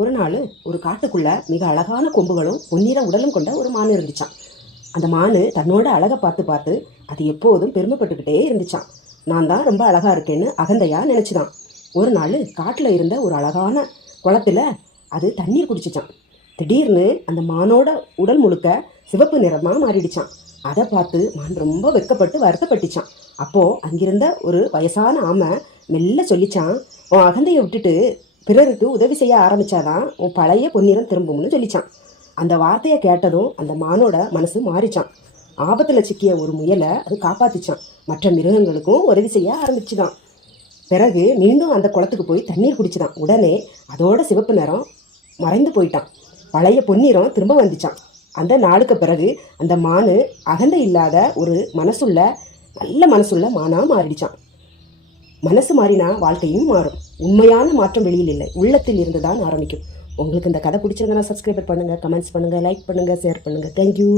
ஒரு நாள் ஒரு காட்டுக்குள்ள மிக அழகான கொம்புகளும் பொன்னிற உடலும் கொண்ட ஒரு மான் இருந்துச்சான். அந்த மானு தன்னோட அழகை பார்த்து பார்த்து அது எப்போதும் பெருமைப்பட்டுக்கிட்டே இருந்துச்சான். நான் தான் ரொம்ப அழகா இருக்கேன்னு அகந்தையா நினைச்சுதான். ஒரு நாள் காட்டுல இருந்த ஒரு அழகான குளத்துல அது தண்ணீர் குடிச்சிச்சான். திடீர்னு அந்த மானோட உடல் முழுக்க சிவப்பு நிறமா மாறிடுச்சான். அதை பார்த்து மான் ரொம்ப வெட்கப்பட்டு வருத்தப்பட்டுச்சான். அப்போ அங்கிருந்த ஒரு வயசான ஆமை மெல்ல சொல்லிச்சான், உன் அகந்தையை விட்டுட்டு பிறருக்கு உதவி செய்ய ஆரம்பிச்சாதான் உன் பழைய பொன்னிறம் திரும்பும்னு சொல்லிச்சான். அந்த வார்த்தையை கேட்டதும் அந்த மானோட மனசு மாறிச்சான். ஆபத்தில் சிக்கிய ஒரு முயலை அது காப்பாத்திச்சான். மற்ற மிருகங்களுக்கும் உதவி செய்ய ஆரம்பிச்சுதான். பிறகு மீண்டும் அந்த குளத்துக்கு போய் தண்ணீர் குடிச்சுதான். உடனே அதோட சிவப்பு நிறம் மறைந்து போயிட்டான். பழைய பொன்னிறம் திரும்ப வந்துச்சான். அந்த நாளுக்கு பிறகு அந்த மானு அகந்தை இல்லாத ஒரு நல்ல மனசுள்ள மானா மாறிடுச்சான். மனசு மாறினா வாழ்க்கையும் மாறும். உண்மையான மாற்றம் வெளியில் இல்லை, உள்ளத்தில் இருந்து தான் ஆரம்பிக்கும். உங்களுக்கு இந்த கதை பிடிச்சிருந்தா சப்ஸ்கிரைப் பண்ணுங்கள், கமெண்ட்ஸ் பண்ணுங்கள், லைக் பண்ணுங்கள், ஷேர் பண்ணுங்கள். தேங்க்யூ.